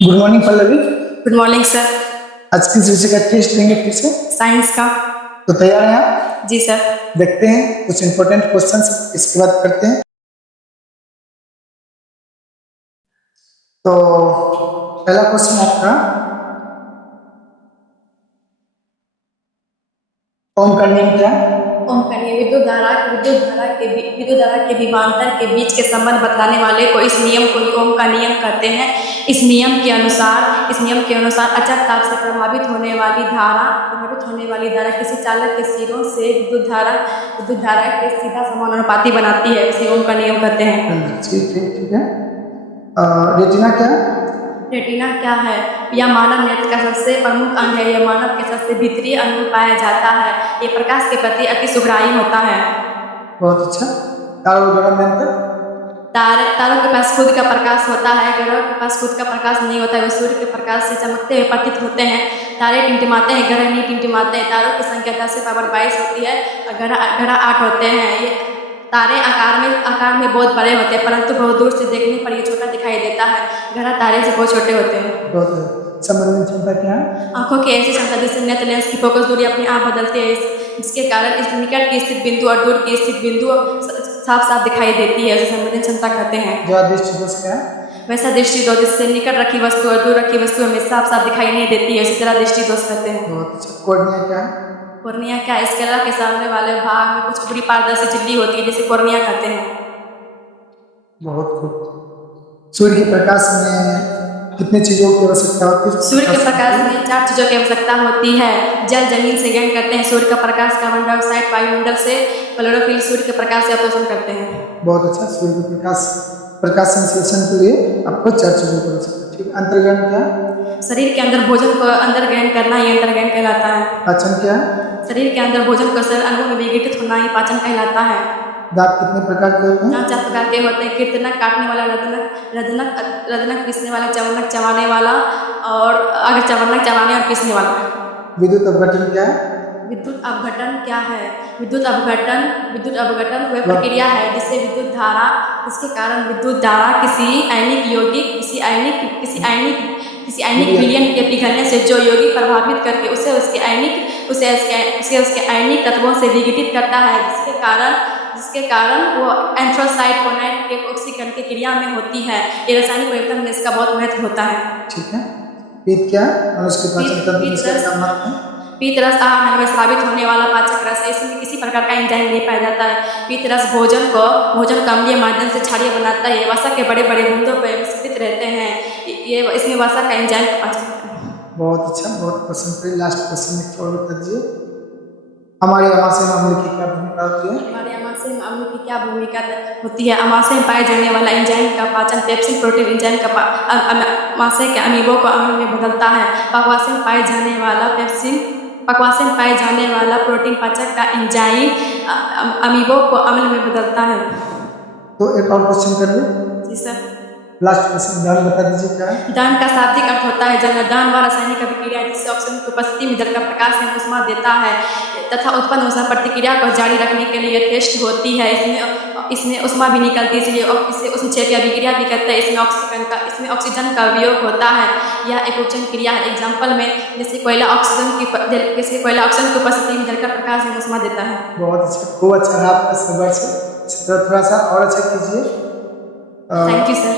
Good morning Pallavi. Good morning sir. आज किस विषय का टेस्ट लेंगे फिर से? साइंस का। तो तैयार हैं आप? जी सर। देखते हैं कुछ इंपॉर्टेंट क्वेश्चंस, इसके बाद करते हैं। तो पहला क्वेश्चन आपका, ओम का नियम क्या है? ओम का नियम विद्युत धारा के विभवांतर के बीच के संबंध बतलाने वाले को इस नियम को ही ओम का नियम कहते हैं। इस नियम के अनुसार अचर ताप से प्रभावित होने वाली धारा किसी चालक के सिरों से विद्युत धारा के सीधा समानुपाती बनाती है। इसे ओम का नियम कहते हैं। ठीक है। रेटिना क्या है? रेटिना क्या है? यह मानव नेत्र का सबसे प्रमुख अंग है। यह मानव के सबसे भीतरी अंग में पाया जाता है। ये प्रकाश के प्रति अति सुग्राही होता है। बहुत अच्छा। तारों के पास खुद का प्रकाश होता है, ग्रहों के पास खुद का प्रकाश नहीं होता है। वे सूर्य के प्रकाश से चमकते हुए प्रतीत होते हैं। तारे टिमटिमाते हैं, ग्रह नहीं टिमटिमाते हैं। तारों की संख्या 10 से पावर 22 होती है और ग्रह 8 होते हैं। ये तारे आकार में बहुत बड़े होते हैं, परंतु बहुत दूर से देखने पर ये छोटा दिखाई देता है। ग्रह तारे से बहुत छोटे होते हैं। संवेदन क्षमता क्या है? आंखों की ऐसी क्षमता जिससे नेत्र लेंस की फोकस दूरी अपने आप बदलती है, जिसके कारण इस निकट की स्थित बिंदु और दूर की स्थित बिंदु साफ साफ दिखाई देती है। उसे संवेदन क्षमता कहते हैं। जो दृष्टि दोष क्या है? वैसा दृष्टि दोष जिससे निकट रखी वस्तु और दूर रखी वस्तु हमें साफ साफ दिखाई नहीं देती है, उसी तरह दृष्टि दोष कहते हैं। बहुत अच्छा। कॉर्निया क्या है? कॉर्निया क्या है? स्क्लेरा के सामने वाले भाग में कुछ बड़ी पारदर्शी झिल्ली होती है, जिसे कॉर्निया कहते हैं। बहुत खूब। सूर्य के प्रकाश में कितनी चीजों की आवश्यकता होती है? सूर्य के प्रकाश में 4 चीजों की आवश्यकता होती है। जल जमीन से ग्रहण करते हैं सूर्य का प्रकाश, कार्बन डाइऑक्साइड वायुमंडल से, क्लोरोफिल सूर्य के प्रकाश से अवशोषण करते हैं। बहुत अच्छा। सूर्य के प्रकाश संश्लेषण के लिए आपको 4 चीजों की आवश्यकता है। ठीक। अंतर्ग्रहण क्या है? शरीर के अंदर भोजन को अंदर ग्रहण करना ही अंतर्ग्रहण कहलाता है। पाचन क्या है? शरीर के अंदर भोजन को शरीर अंगों में विघटित होना ही पाचन कहलाता है। दांत कितने प्रकार के होते हैं? दांत 4 प्रकार के होते हैं। कीर्तनक काटने वाला, रदनक पीसने वाला, चवनक चबाने वाला और अगर चवनक चबाने और पीसने वाला। विद्युत अपघटन क्या है? विद्युत अपघटन क्या है? विद्युत अपघटन वह प्रक्रिया है जिसके कारण विद्युत धारा किसी आयनिक विलयन के पिघलने से जो यौगिक प्रभावित करके उसे उसके आयनिक तत्वों से विघटित करता है, जिसके कारण वो एंथ्रासाइड कोनाइट के ऑक्सीकरण की क्रिया में होती है। ये रासायनिक परिवर्तन में इसका बहुत महत्व होता है। ठीक है। पीत क्या है? मनुष्य के पाचन तंत्र में इसका क्या महत्व है? पीत रस आहार में स्रावित होने वाला पाचक रस है। इसमें किसी प्रकार का एंजाइम नहीं पाया जाता है। पीत रस भोजन को अम्लीय माध्यम से क्षारीय बनाता है। वसा के बड़े बड़े बूंदों पर मिश्रित रहते हैं। ये इसमें वसा का एंजाइम का पाचन होता है। बहुत अच्छा, बहुत पसंद। लास्ट क्वेश्चन एक और बता दीजिए। हमारे आमाशय में अम्ल की क्या भूमिका होती है? हमारे आमाशय में अम्ल की क्या भूमिका होती है? आमाशय में पाए जाने वाला एंजाइम का पाचन पेप्सिन प्रोटीन एंजाइम का आमाशय के अमीबों को अम्ल में बदलता है। पकवासे में पाए जाने वाला प्रोटीन पाचक का एंजाइम अमीबों को अम्ल में बदलता है। तो एक और क्वेश्चन कर ले। जी सर। लास्ट क्वेश्चन दान बता दीजिए क्या है? दान का शाब्दिक अर्थ होता है जल। दान व रासायनिक अभिक्रिया जिससे ऑक्सीजन की उपस्थिति में जल का प्रकाश में ऊष्मा देता है तथा उत्पन्न ऊष्मा प्रतिक्रिया को जारी रखने के लिए यथेष्ट होती है। इसमें ऊष्मा भी निकलती है, इसलिए इसे उष्णक्षेपी अभिक्रिया भी कहते हैं। इसमें ऑक्सीजन का उपयोग होता है। यह एक उपचयन क्रिया है। एग्जाम्पल में जैसे कोयला ऑक्सीजन की उपस्थिति में जल का प्रकाश में ऊष्मा देता है। बहुत अच्छा, खूब अच्छा। आपका सबर से थोड़ा सा और अच्छा कीजिए। Thank you sir.